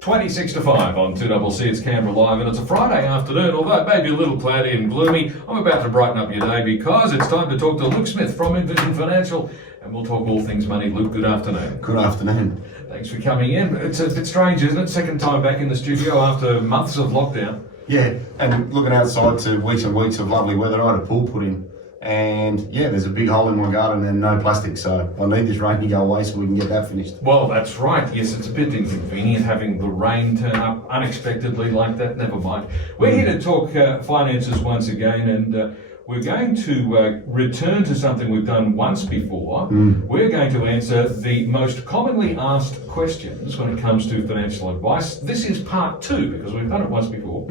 26 to 5 on 2CC, it's Canberra Live, and it's a Friday afternoon, although it may be a little cloudy and gloomy. I'm about to brighten up your day because it's time to talk to Luke Smith from Envision Financial, and we'll talk all things money. Luke, good afternoon. Good afternoon. Thanks for coming in. It's a bit strange, isn't it? Second time back in the studio after months of lockdown. Yeah, and looking outside to weeks and weeks of lovely weather. I had a pool put in, and yeah, there's a big hole in my garden and no plastic, so I need this rain to go away so we can get that finished. Well, that's right. Yes, it's a bit inconvenient having the rain turn up unexpectedly like that. Never mind. We're here to talk finances once again, and we're going to return to something we've done once before. We're going to answer the most commonly asked questions when it comes to financial advice. This is part 2 because we've done it once before.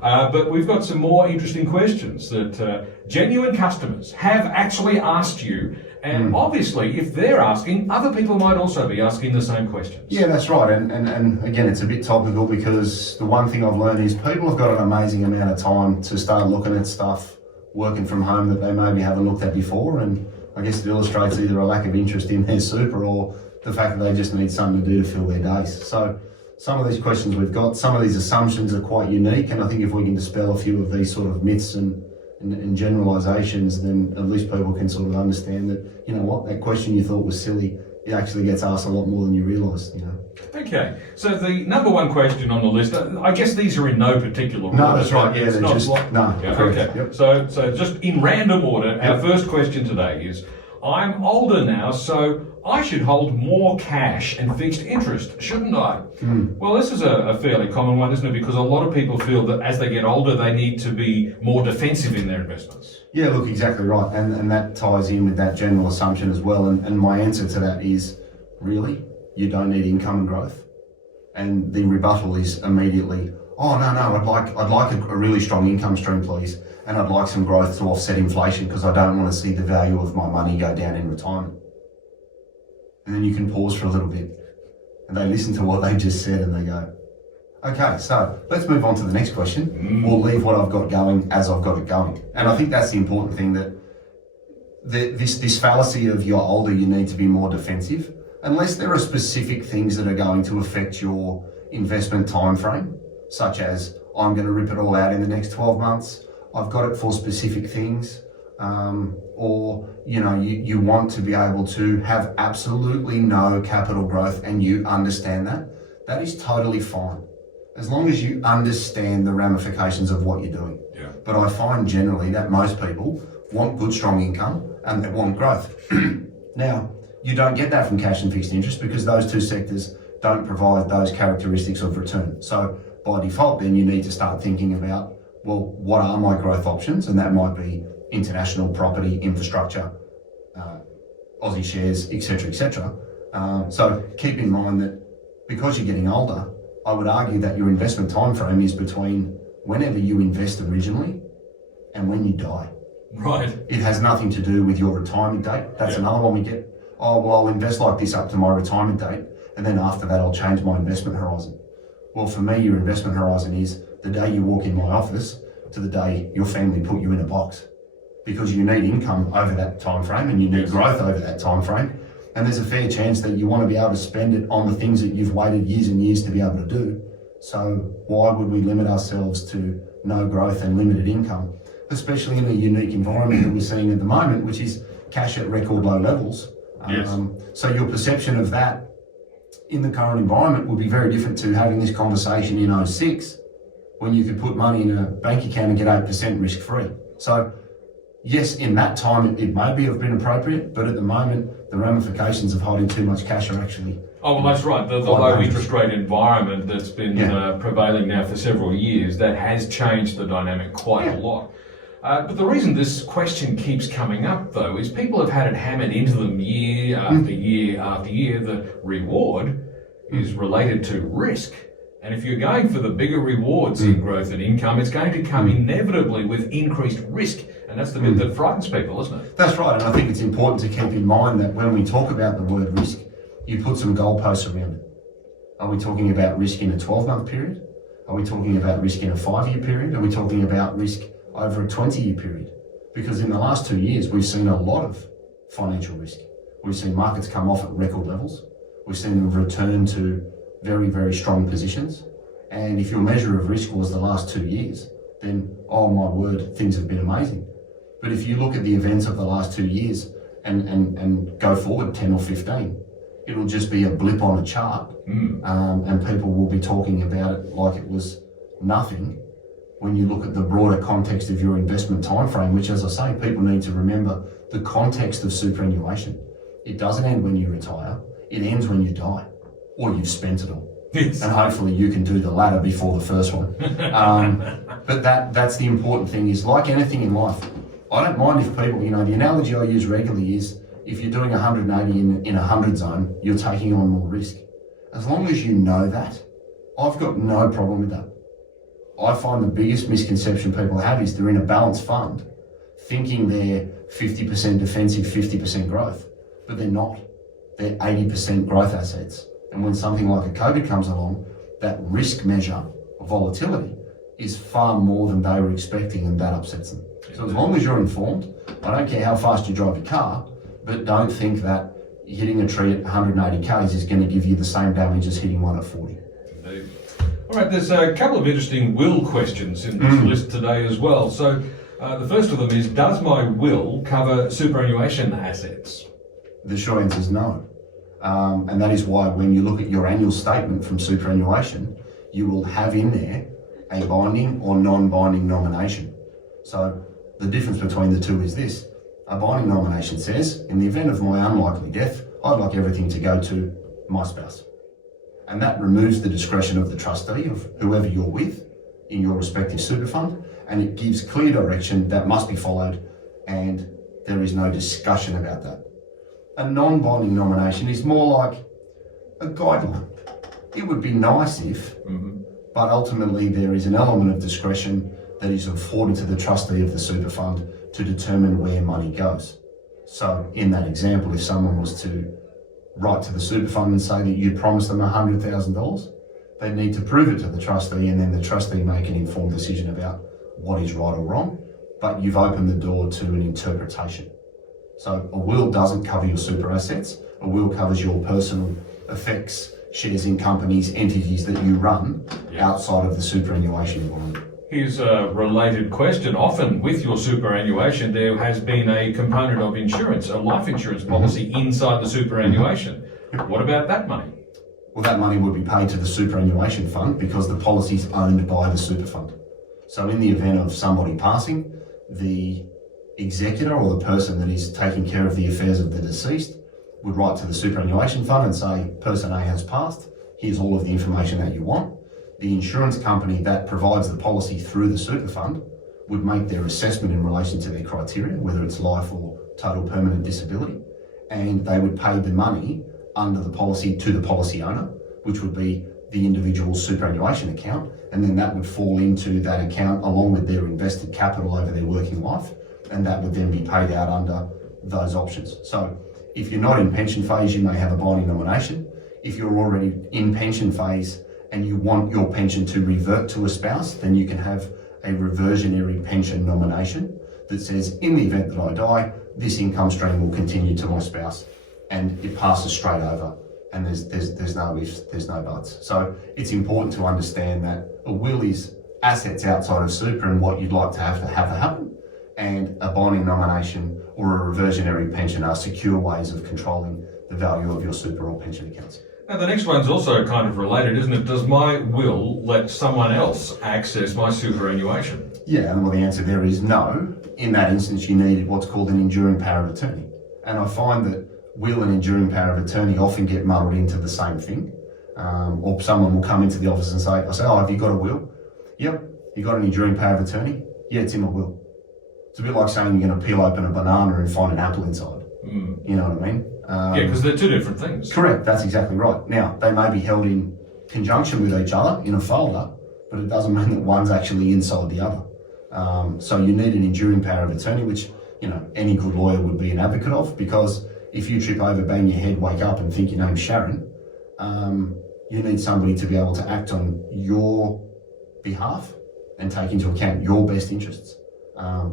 But we've got some more interesting questions that genuine customers have actually asked you. And obviously, if they're asking, other people might also be asking the same questions. Yeah, that's right. And again, it's a bit topical because the one thing I've learned is people have got an amazing amount of time to start looking at stuff working from home that they maybe haven't looked at before, and I guess it illustrates either a lack of interest in their super or the fact that they just need something to do to fill their days. So some of these questions we've got, some of these assumptions are quite unique, and I think if we can dispel a few of these sort of myths and generalisations, then at least people can sort of understand that, you know what, that question you thought was silly, it actually gets asked a lot more than you realise, you know. Okay, so the number one question on the list, I guess these are in no particular order. No, that's right, yeah, it's they're not just, no, yeah, correct. okay. Yep. So just in random order, our first question today is, I'm older now, so I should hold more cash and fixed interest, shouldn't I? Well, this is a fairly common one, isn't it? Because a lot of people feel that as they get older, they need to be more defensive in their investments. Yeah, look, exactly right. And that ties in with that general assumption as well. And my answer to that is, really? You don't need income and growth? And the rebuttal is immediately, oh, no, I'd like a really strong income stream, please. And I'd like some growth to offset inflation because I don't want to see the value of my money go down in retirement. And then you can pause for a little bit and they listen to what they just said and they go, okay, so let's move on to the next question. We'll leave what I've got going as I've got it going. And I think that's the important thing, that this fallacy of you're older, you need to be more defensive, unless there are specific things that are going to affect your investment time frame, such as I'm going to rip it all out in the next 12 months. I've got it for specific things, or you know, you want to be able to have absolutely no capital growth and you understand that. That is totally fine, as long as you understand the ramifications of what you're doing. Yeah. But I find generally that most people want good, strong income and they want growth. Now, you don't get that from cash and fixed interest because those two sectors don't provide those characteristics of return. So by default, then you need to start thinking about, well, what are my growth options? And that might be international property, infrastructure, Aussie shares, etc., etc. So keep in mind that because you're getting older, I would argue that your investment time frame is between whenever you invest originally and when you die. Right. It has nothing to do with your retirement date. That's another one we get. Oh, well, I'll invest like this up to my retirement date, and then after that, I'll change my investment horizon. Well, for me, your investment horizon is the day you walk in my office to the day your family put you in a box, because you need income over that time frame and you need growth over that time frame. And there's a fair chance that you want to be able to spend it on the things that you've waited years and years to be able to do. So why would we limit ourselves to no growth and limited income, especially in a unique environment that we're seeing at the moment, which is cash at record low levels? Yes. So your perception of that in the current environment would be very different to having this conversation in 2006, when you could put money in a bank account and get 8% risk-free. So yes, in that time it may have been appropriate, but at the moment the ramifications of holding too much cash are actually... Oh, well, that's right. The low interest rate environment that's been prevailing now for several years, that has changed the dynamic quite a lot. But the reason this question keeps coming up, though, is people have had it hammered into them year after year after year. The reward is related to risk. And if you're going for the bigger rewards in growth and income, it's going to come inevitably with increased risk. And that's the bit that frightens people, isn't it? That's right. And I think it's important to keep in mind that when we talk about the word risk, you put some goalposts around it. Are we talking about risk in a 12-month period? Are we talking about risk in a 5-year period? Are we talking about risk over a 20-year period? Because in the last 2 years, we've seen a lot of financial risk. We've seen markets come off at record levels. We've seen them return to very, very strong positions. And if your measure of risk was the last 2 years, then, oh my word, things have been amazing. But if you look at the events of the last 2 years and go forward 10 or 15, it'll just be a blip on a chart. And people will be talking about it like it was nothing when you look at the broader context of your investment time frame, which, as I say, people need to remember the context of superannuation. It doesn't end when you retire, it ends when you die, or you've spent it all. Yes. And hopefully you can do the latter before the first one. But that's the important thing, is like anything in life, I don't mind if people, the analogy I use regularly is, if you're doing 180 in a 100 zone, you're taking on more risk. As long as you know that, I've got no problem with that. I find the biggest misconception people have is they're in a balanced fund thinking they're 50% defensive, 50% growth, but they're not. They're 80% growth assets. And when something like a COVID comes along, that risk measure of volatility is far more than they were expecting, and that upsets them. So as long as you're informed, I don't care how fast you drive your car, but don't think that hitting a tree at 180 k's is going to give you the same damage as hitting one at 40. Indeed. All right, there's a couple of interesting will questions in this list today as well. So the first of them is, does my will cover superannuation assets? The short answer is no. And that is why when you look at your annual statement from superannuation, you will have in there a binding or non-binding nomination. So the difference between the two is this. A binding nomination says, in the event of my unlikely death, I'd like everything to go to my spouse. And that removes the discretion of the trustee, of whoever you're with in your respective super fund, and it gives clear direction that must be followed, and there is no discussion about that. A non-binding nomination is more like a guideline. It would be nice if, but ultimately there is an element of discretion that is afforded to the trustee of the super fund to determine where money goes. So in that example, if someone was to write to the super fund and say that you promised them $100,000, they need to prove it to the trustee, and then the trustee make an informed decision about what is right or wrong, but you've opened the door to an interpretation. So a will doesn't cover your super assets. A will covers your personal effects, shares in companies, entities that you run outside of the superannuation environment. Here's a related question. Often with your superannuation, there has been a component of insurance, a life insurance policy inside the superannuation. What about that money? Well, that money would be paid to the superannuation fund because the policy is owned by the super fund. So in the event of somebody passing, the executor or the person that is taking care of the affairs of the deceased would write to the superannuation fund and say, person A has passed, here's all of the information that you want. The insurance company that provides the policy through the super fund would make their assessment in relation to their criteria, whether it's life or total permanent disability, and they would pay the money under the policy to the policy owner, which would be the individual superannuation account, and then that would fall into that account along with their invested capital over their working life, and that would then be paid out under those options. So if you're not in pension phase, you may have a binding nomination. If you're already in pension phase and you want your pension to revert to a spouse, then you can have a reversionary pension nomination that says, in the event that I die, this income stream will continue to my spouse, and it passes straight over, and there's no ifs, there's no buts. So it's important to understand that a will is assets outside of super and what you'd like to have happen, and a binding nomination or a reversionary pension are secure ways of controlling the value of your super or pension accounts. Now, the next one's also kind of related, isn't it? Does my will let someone else access my superannuation? Yeah, and well, the answer there is no. In that instance, you need what's called an enduring power of attorney. And I find that will and enduring power of attorney often get muddled into the same thing. Or someone will come into the office and say, oh, have you got a will? Yep. You got an enduring power of attorney? Yeah, it's in my will. It's a bit like saying you're going to peel open a banana and find an apple inside. You know what I mean? Yeah, because they're two different things. Correct, that's exactly right. Now, they may be held in conjunction with each other in a folder, but it doesn't mean that one's actually inside the other. So you need an enduring power of attorney, which, any good lawyer would be an advocate of, because if you trip over, bang your head, wake up and think your name's Sharon, you need somebody to be able to act on your behalf and take into account your best interests.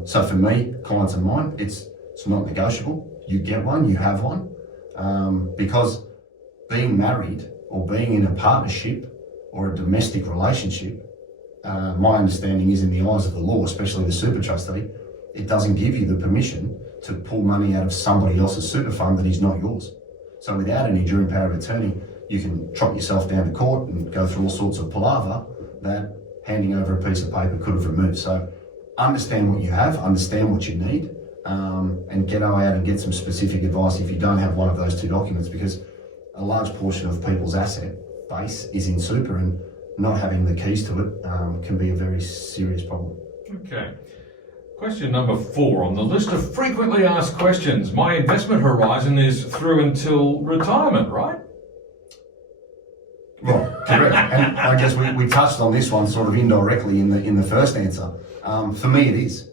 So for me, clients of mine, it's not negotiable. You get one, you have one. Because being married or being in a partnership or a domestic relationship, my understanding is in the eyes of the law, especially the super trustee, it doesn't give you the permission to pull money out of somebody else's super fund that is not yours. So without an enduring power of attorney, you can trot yourself down to court and go through all sorts of palaver that handing over a piece of paper could have removed. So understand what you have, understand what you need, and go out and get some specific advice if you don't have one of those two documents, because a large portion of people's asset base is in super, and not having the keys to it can be a very serious problem. Okay. Question number 4 on the list of frequently asked questions. My investment horizon is through until retirement, right? Right, correct. And I guess we touched on this one sort of indirectly in the first answer. For me, it is.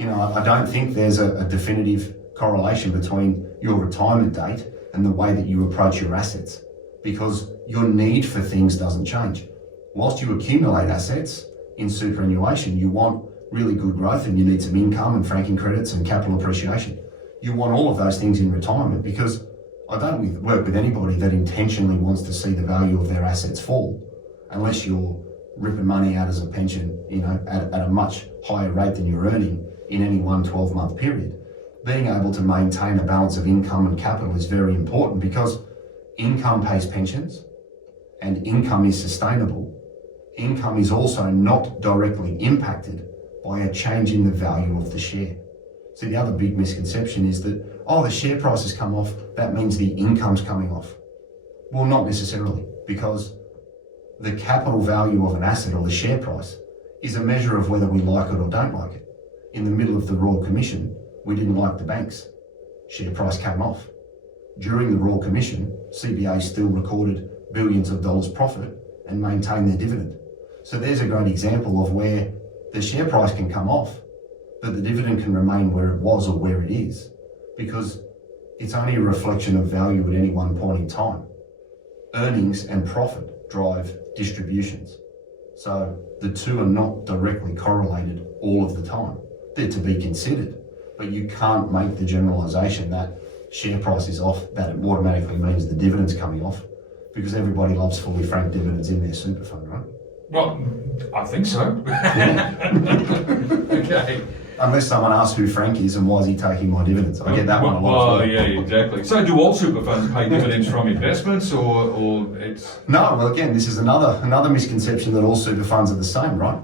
You know, I don't think there's a definitive correlation between your retirement date and the way that you approach your assets, because your need for things doesn't change. Whilst you accumulate assets in superannuation, you want really good growth and you need some income and franking credits and capital appreciation. You want all of those things in retirement, because I don't work with anybody that intentionally wants to see the value of their assets fall, unless you're ripping money out as a pension, you know, at a much higher rate than you're earning in any one 12-month period. Being able to maintain a balance of income and capital is very important, because income pays pensions and income is sustainable. Income is also not directly impacted by a change in the value of the share. So the other big misconception is that, oh, the share price has come off, that means the income's coming off. Well, not necessarily, because the capital value of an asset, or the share price, is a measure of whether we like it or don't like it. In the middle of the Royal Commission, we didn't like the banks. Share price came off. During the Royal Commission, CBA still recorded billions of dollars profit and maintained their dividend. So there's a great example of where the share price can come off, but the dividend can remain where it was or where it is, because it's only a reflection of value at any one point in time. Earnings and profit drive distributions. So the two are not directly correlated all of the time. They're to be considered, but you can't make the generalisation that share price is off, that it automatically means the dividend's coming off, because everybody loves fully franked dividends in their super fund, right? Well, I think so. Okay. Unless someone asks who Frank is and why is he taking my dividends. I get that one a lot. Oh, yeah, exactly. So do all super funds pay dividends from investments, or it's... No, well, again, this is another misconception that all super funds are the same, right?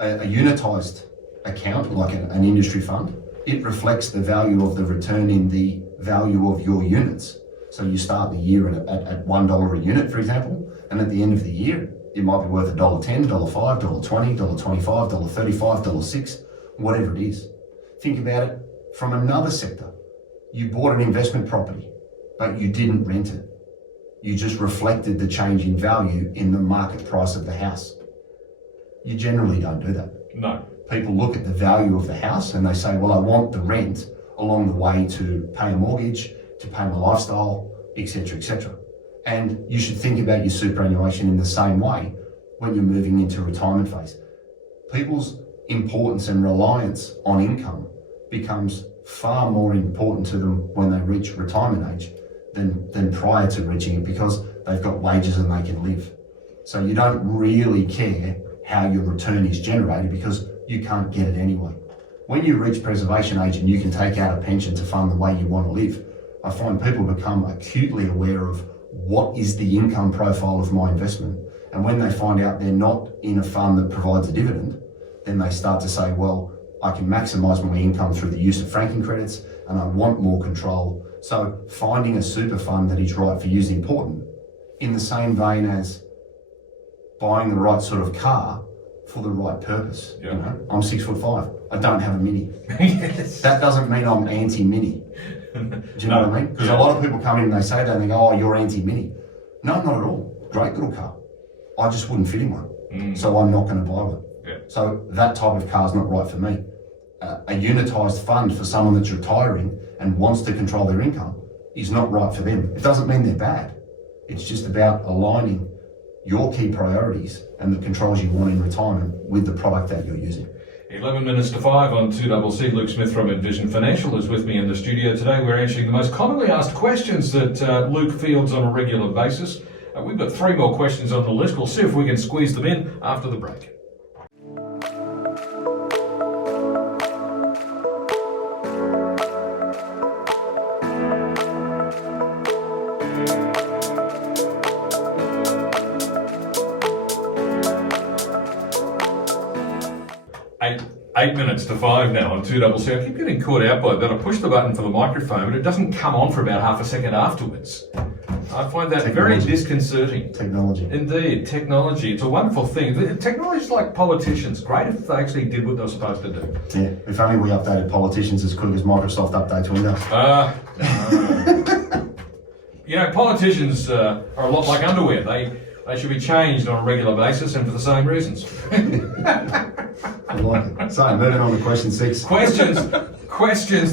A unitised account, like an industry fund, it reflects the value of the return in the value of your units. So you start the year at $1 a unit, for example, and at the end of the year, it might be worth $1.10, $1.05, $1.20, $1.25, $1.35, $1.06, whatever it is. Think about it from another sector. You bought an investment property, but you didn't rent it. You just reflected the change in value in the market price of the house. You generally don't do that. No. People look at the value of the house and they say, well, I want the rent along the way to pay a mortgage, to pay my lifestyle, etc., etc. And you should think about your superannuation in the same way when you're moving into retirement phase. People's importance and reliance on income becomes far more important to them when they reach retirement age than prior to reaching it, because they've got wages and they can live. So you don't really care how your return is generated, because you can't get it anyway. When you reach preservation age and you can take out a pension to fund the way you want to live, I find people become acutely aware of what is the income profile of my investment. And when they find out they're not in a fund that provides a dividend, then they start to say, well, I can maximise my income through the use of franking credits and I want more control. So finding a super fund that is right for you is important, in the same vein as buying the right sort of car for the right purpose. Yeah. You know? I'm 6'5". I don't have a Mini. Yes. That doesn't mean I'm anti-Mini. Do you know what I mean? Because a lot of people come in and they say that and they go, oh, you're anti-Mini. No, not at all. Great little car. I just wouldn't fit in one. So I'm not going to buy one. Yeah. So that type of car is not right for me. A unitised fund for someone that's retiring and wants to control their income is not right for them. It doesn't mean they're bad. It's just about aligning your key priorities and the controls you want in retirement with the product that you're using. 11 minutes to 5 on 2CC. Luke Smith from Envision Financial is with me in the studio today. We're answering the most commonly asked questions that Luke fields on a regular basis. We've got 3 more questions on the list. We'll see if we can squeeze them in after the break. Eight minutes to 5 now on 2CC. I keep getting caught out by that. I push the button for the microphone, but it doesn't come on for about half a second afterwards. I find that very disconcerting. Technology. Indeed, technology. It's a wonderful thing. Technology is like politicians. Great if they actually did what they were supposed to do. Yeah, if only we updated politicians as quick as Microsoft updates Windows. No. You know, politicians are a lot like underwear. They should be changed on a regular basis and for the same reasons. I like it. So, moving on to question 6. Questions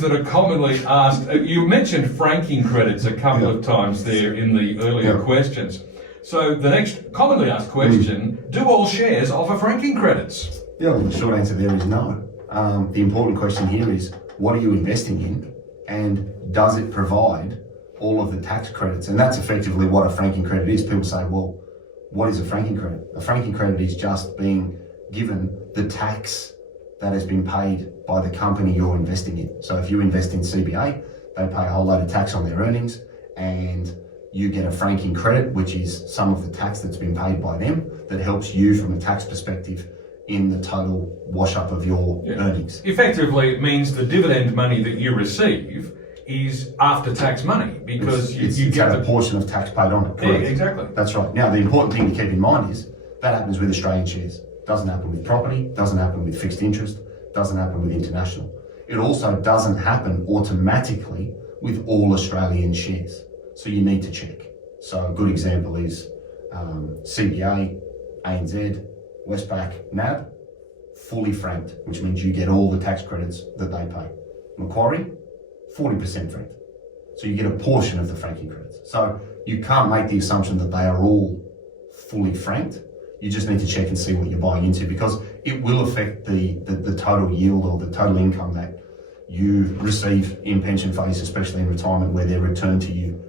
that are commonly asked. You mentioned franking credits a couple of times there in the earlier questions. So the next commonly asked question, do all shares offer franking credits? Yeah, well, the short answer there is no. The important question here is, what are you investing in, and does it provide all of the tax credits? And that's effectively what a franking credit is. People say, well, what is a franking credit? A franking credit is just being given the tax that has been paid by the company you're investing in. So if you invest in CBA, they pay a whole load of tax on their earnings, and you get a franking credit, which is some of the tax that's been paid by them that helps you from a tax perspective in the total wash up of your earnings. Effectively, it means the dividend money that you receive is after tax money, because you get a portion of tax paid on it. Correct? Yeah, exactly. That's right. Now, the important thing to keep in mind is that happens with Australian shares. Doesn't happen with property, doesn't happen with fixed interest, doesn't happen with international. It also doesn't happen automatically with all Australian shares. So you need to check. So a good example is CBA, ANZ, Westpac, NAB, fully franked, which means you get all the tax credits that they pay. Macquarie, 40% franked. So you get a portion of the franking credits. So you can't make the assumption that they are all fully franked. You just need to check and see what you're buying into, because it will affect the total yield or the total income that you receive in pension phase, especially in retirement, where they're returned to you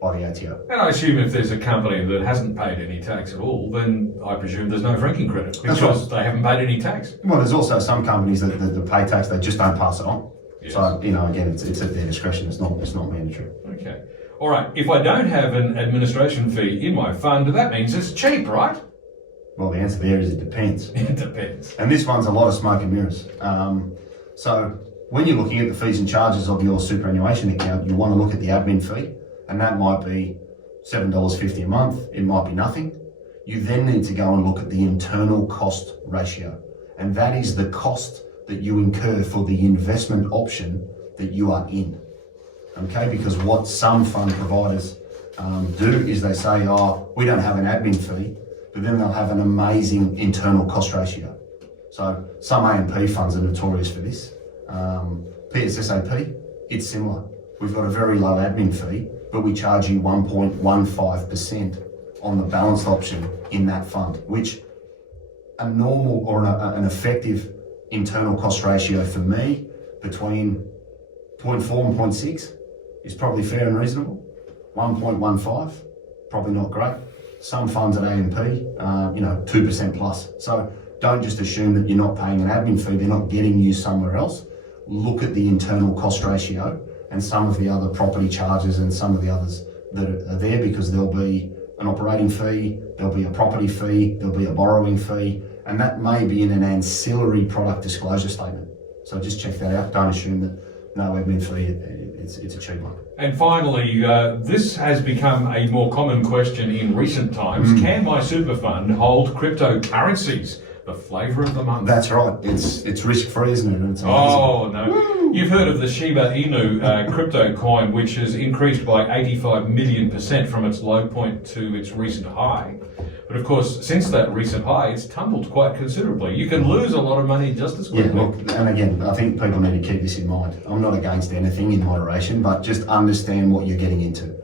by the ATO. And I assume if there's a company that hasn't paid any tax at all, then I presume there's no franking credit because they haven't paid any tax. Well, there's also some companies that pay tax, they just don't pass it on. Yes. So, again, it's at their discretion. It's not mandatory. Okay. All right. If I don't have an administration fee in my fund, that means it's cheap, right? Well, the answer there is it depends. It depends. And this one's a lot of smoke and mirrors. So when you're looking at the fees and charges of your superannuation account, you want to look at the admin fee, and that might be $7.50 a month. It might be nothing. You then need to go and look at the internal cost ratio, and that is the cost that you incur for the investment option that you are in. Okay, because what some fund providers do is they say, oh, we don't have an admin fee, but then they'll have an amazing internal cost ratio. So some A&P funds are notorious for this. PSSAP, it's similar. We've got a very low admin fee, but we charge you 1.15% on the balanced option in that fund, which a normal or an effective internal cost ratio for me between 0.4 and 0.6 is probably fair and reasonable. 1.15, probably not great. Some funds at A&P, 2% plus. So don't just assume that you're not paying an admin fee, they're not getting you somewhere else. Look at the internal cost ratio and some of the other property charges and some of the others that are there, because there'll be an operating fee, there'll be a property fee, there'll be a borrowing fee, and that may be in an ancillary product disclosure statement. So just check that out. Don't assume that no admin fee, it's a cheap one. And finally, this has become a more common question in recent times. Can my super fund hold cryptocurrencies? The flavour of the month. That's right. It's risk-free, isn't it? It's no. Woo! You've heard of the Shiba Inu crypto coin, which has increased by 85 million% from its low point to its recent high. But of course, since that recent high, it's tumbled quite considerably. You can lose a lot of money just as quickly. Yeah, look, and again, I think people need to keep this in mind. I'm not against anything in moderation, but just understand what you're getting into.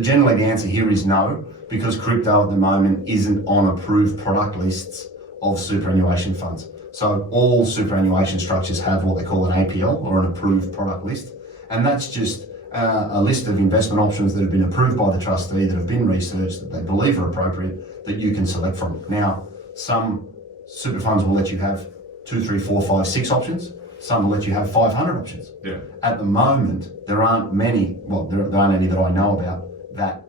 Generally, the answer here is no, because crypto at the moment isn't on approved product lists of superannuation funds. So all superannuation structures have what they call an APL, or an approved product list, and that's just a list of investment options that have been approved by the trustee, that have been researched, that they believe are appropriate, that you can select from. Now, some super funds will let you have 2, 3, 4, 5, 6 options. Some will let you have 500 options. Yeah. At the moment, there aren't many, well, there aren't any that I know about that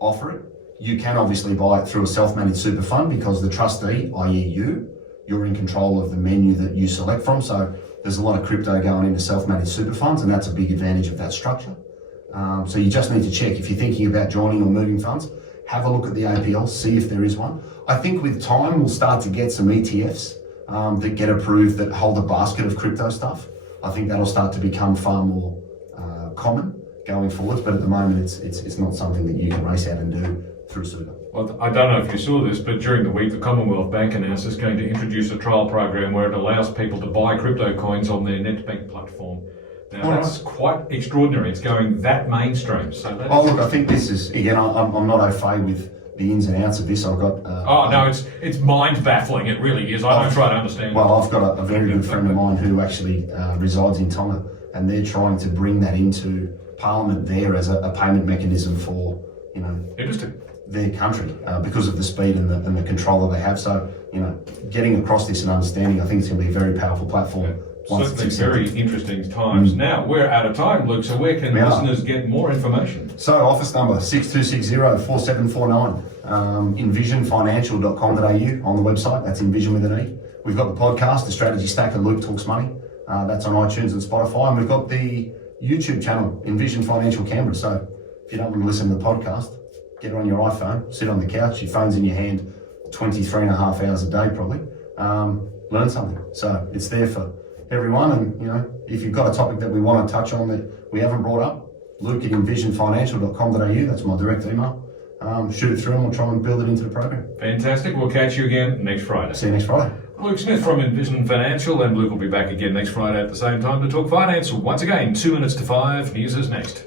offer it. You can obviously buy it through a self-managed super fund because the trustee, i.e. you're in control of the menu that you select from. So there's a lot of crypto going into self-managed super funds, and that's a big advantage of that structure. So you just need to check if you're thinking about joining or moving funds, have a look at the APL, see if there is one. I think with time we'll start to get some ETFs that get approved that hold a basket of crypto stuff. I think that'll start to become far more common going forwards, but at the moment it's not something that you can race out and do through super. Well, I don't know if you saw this, but during the week, the Commonwealth Bank announced it's going to introduce a trial program where it allows people to buy crypto coins on their NetBank platform. Now, that's quite extraordinary. It's going that mainstream. So that look, I think this is, again, I'm not au fait with the ins and outs of this. I've got... no, it's mind-baffling. It really is. I don't try to understand. Well, I've got a very good friend of mine who actually resides in Tonga, and they're trying to bring that into Parliament there as a payment mechanism for, Interesting. Their country because of the speed and the control that they have. So, getting across this and understanding, I think it's going to be a very powerful platform. Certainly very interesting times. Now, we're out of time, Luke, so where can listeners get more information? So, office number 6260-4749, envisionfinancial.com.au on the website. That's Envision with an E. We've got the podcast, The Strategy Stack of Luke Talks Money. That's on iTunes and Spotify. And we've got the YouTube channel, Envision Financial Canberra. So, if you don't want to listen to the podcast, get it on your iPhone, sit on the couch, your phone's in your hand 23 and a half hours a day probably, learn something. So it's there for everyone, and if you've got a topic that we want to touch on that we haven't brought up, Luke at envisionfinancial.com.au, that's my direct email. Shoot it through and we'll try and build it into the program. Fantastic. We'll catch you again next Friday. See you next Friday. Luke Smith from Envision Financial, and Luke will be back again next Friday at the same time to talk finance. Once again, 2 minutes to 5. News is next.